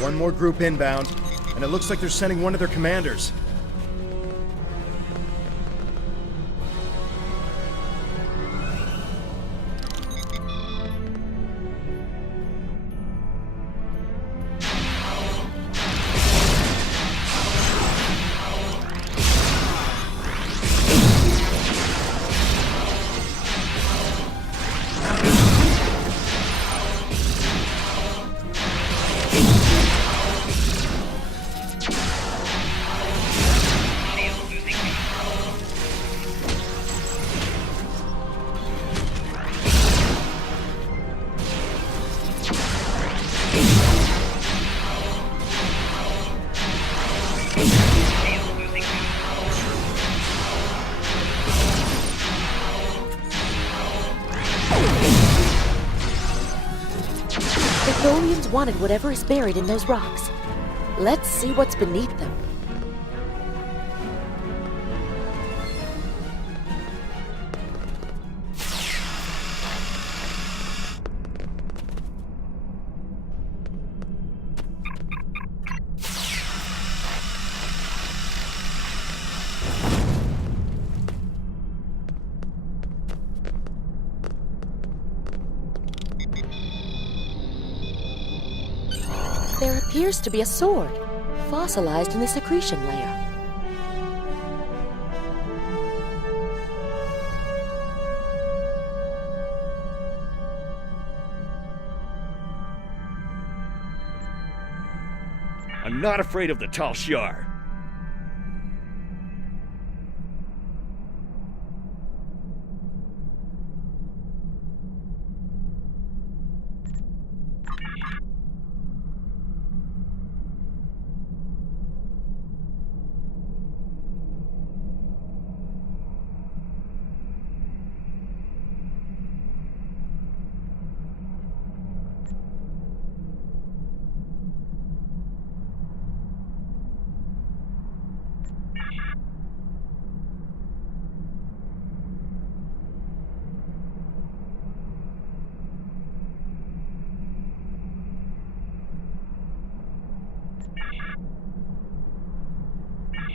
One more group inbound, and it looks like they're sending one of their commanders. The Tholians wanted whatever is buried in those rocks. Let's see what's beneath them. There appears to be a sword, fossilized in the secretion layer. I'm not afraid of the Tal Shiar.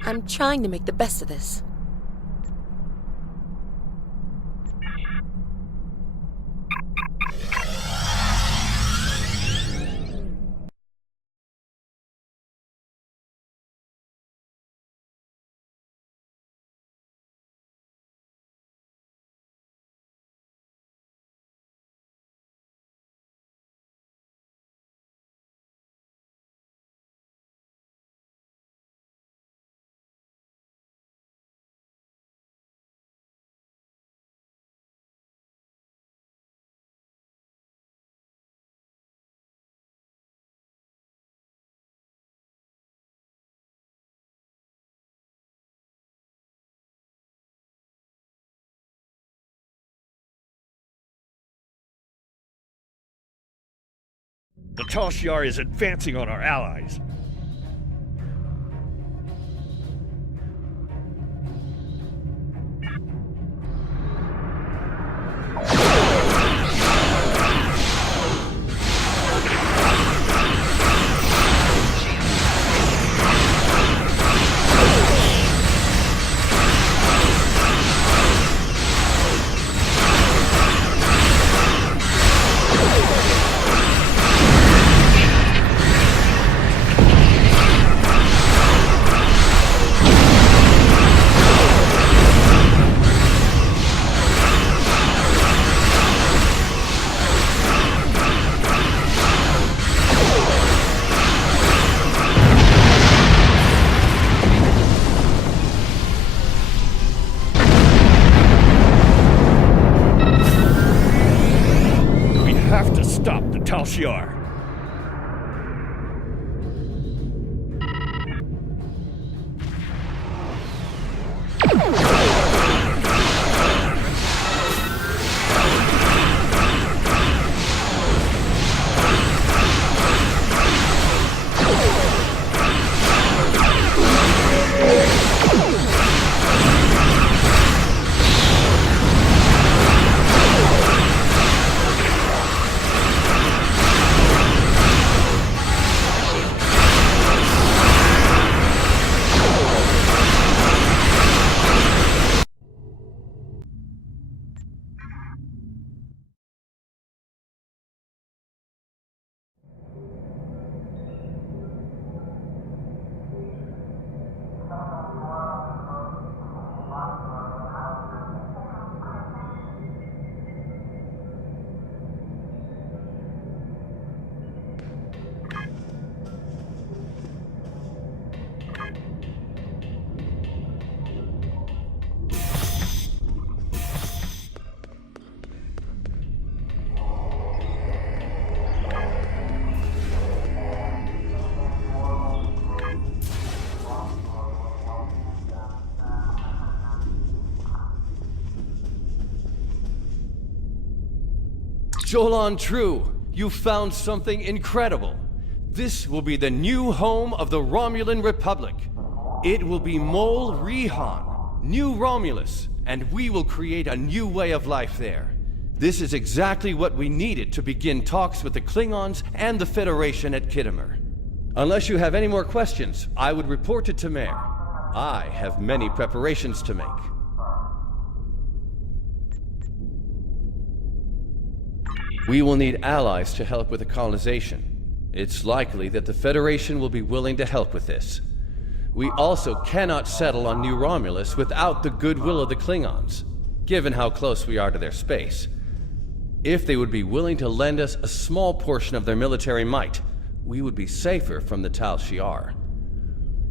I'm trying to make the best of this. The Tal Shiar is advancing on our allies. Stop the Tal Shiar. Jolan True, you found something incredible. This will be the new home of the Romulan Republic. It will be Mol Rihan, New Romulus, and we will create a new way of life there. This is exactly what we needed to begin talks with the Klingons and the Federation at Khitomer. Unless you have any more questions, I would report to Tamer. I have many preparations to make. We will need allies to help with the colonization. It's likely that the Federation will be willing to help with this. We also cannot settle on New Romulus without the goodwill of the Klingons, given how close we are to their space. If they would be willing to lend us a small portion of their military might, we would be safer from the Tal Shiar.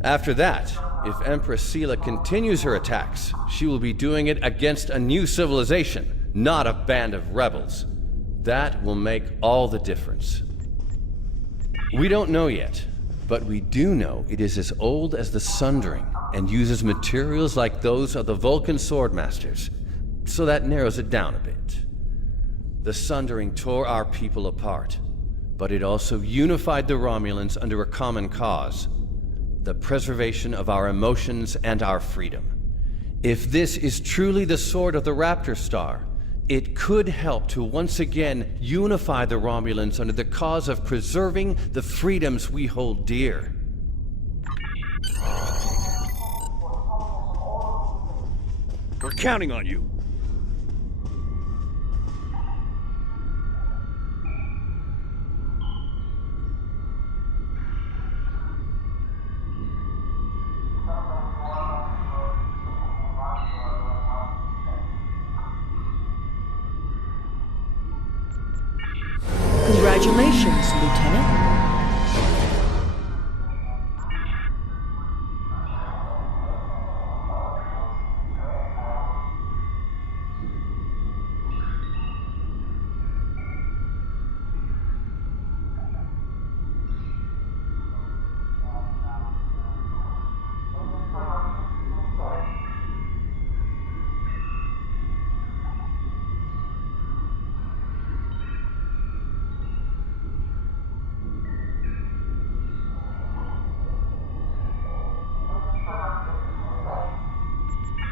After that, if Empress Sela continues her attacks, she will be doing it against a new civilization, not a band of rebels. That will make all the difference. We don't know yet, but we do know it is as old as the Sundering and uses materials like those of the Vulcan Swordmasters, so that narrows it down a bit. The Sundering tore our people apart, but it also unified the Romulans under a common cause: the preservation of our emotions and our freedom. If this is truly the sword of the Raptor Star, it could help to once again unify the Romulans under the cause of preserving the freedoms we hold dear. We're counting on you. Congratulations, Lieutenant.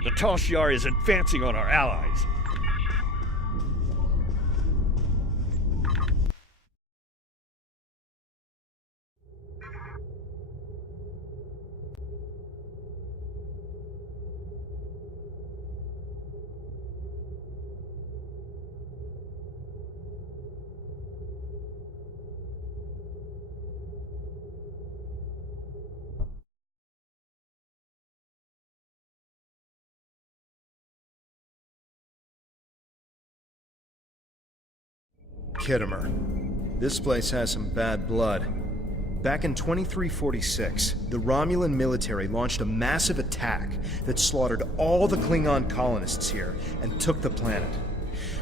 The Tal Shiar is advancing on our allies. Khitomer. This place has some bad blood. Back in 2346, the Romulan military launched a massive attack that slaughtered all the Klingon colonists here and took the planet.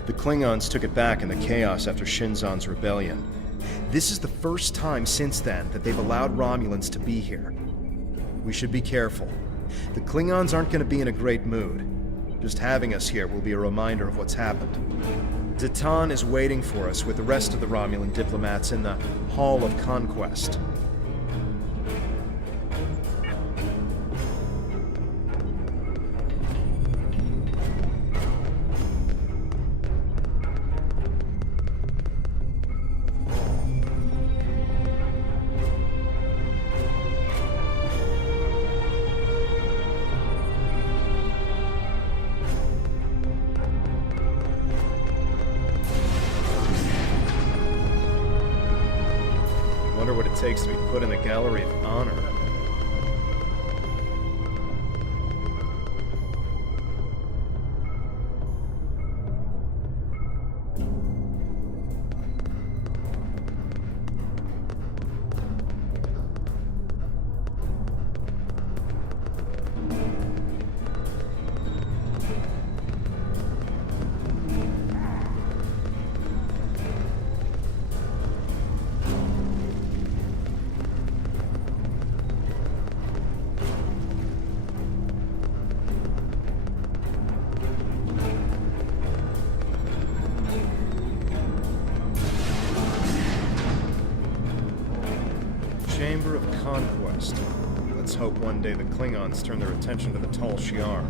The Klingons took it back in the chaos after Shinzon's rebellion. This is the first time since then that they've allowed Romulans to be here. We should be careful. The Klingons aren't going to be in a great mood. Just having us here will be a reminder of what's happened. Zatan is waiting for us with the rest of the Romulan diplomats in the Hall of Conquest. Wonder what it takes to be put in the Gallery of Honor. Chamber of Conquest. Let's hope one day the Klingons turn their attention to the Tal Shiar.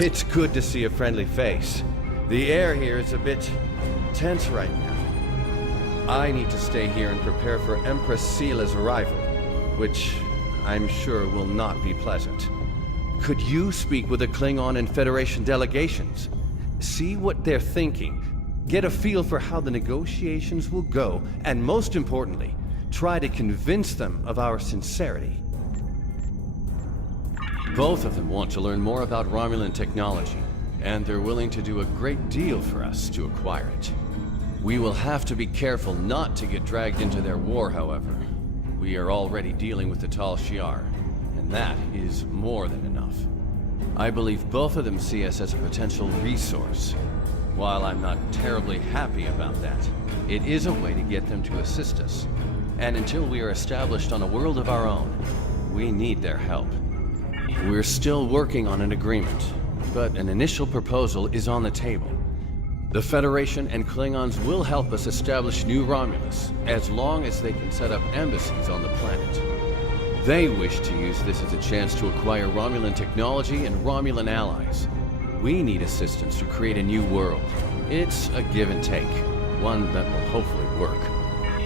It's good to see a friendly face. The air here is a bit tense right now. I need to stay here and prepare for Empress Seela's arrival, which I'm sure will not be pleasant. Could you speak with the Klingon and Federation delegations? See what they're thinking, get a feel for how the negotiations will go, and most importantly, try to convince them of our sincerity. Both of them want to learn more about Romulan technology, and they're willing to do a great deal for us to acquire it. We will have to be careful not to get dragged into their war, however. We are already dealing with the Tal Shiar, and that is more than enough. I believe both of them see us as a potential resource. While I'm not terribly happy about that, it is a way to get them to assist us. And until we are established on a world of our own, we need their help. We're still working on an agreement, but an initial proposal is on the table. The Federation and Klingons will help us establish New Romulus, as long as they can set up embassies on the planet. They wish to use this as a chance to acquire Romulan technology and Romulan allies. We need assistance to create a new world. It's a give and take, one that will hopefully work.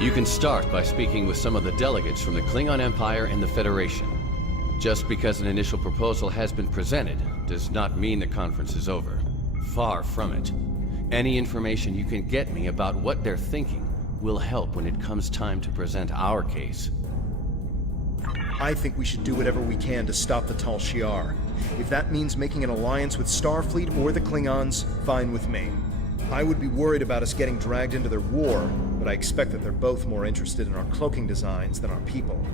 You can start by speaking with some of the delegates from the Klingon Empire and the Federation. Just because an initial proposal has been presented does not mean the conference is over. Far from it. Any information you can get me about what they're thinking will help when it comes time to present our case. I think we should do whatever we can to stop the Tal Shiar. If that means making an alliance with Starfleet or the Klingons, fine with me. I would be worried about us getting dragged into their war, but I expect that they're both more interested in our cloaking designs than our people.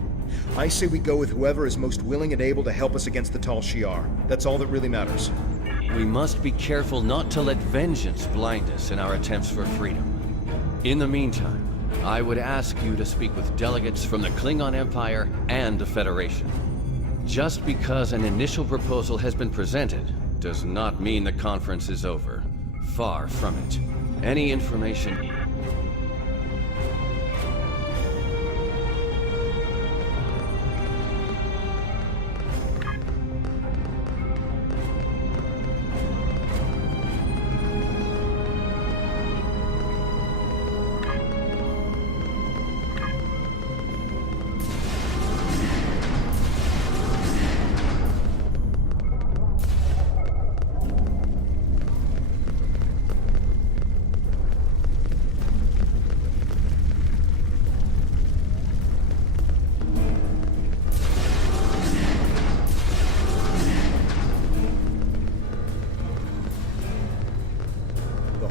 I say we go with whoever is most willing and able to help us against the Tal Shiar. That's all that really matters. We must be careful not to let vengeance blind us in our attempts for freedom. In the meantime, I would ask you to speak with delegates from the Klingon Empire and the Federation. Just because an initial proposal has been presented does not mean the conference is over. Far from it. Any information...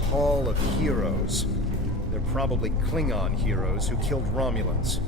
Hall of Heroes. They're probably Klingon heroes who killed Romulans.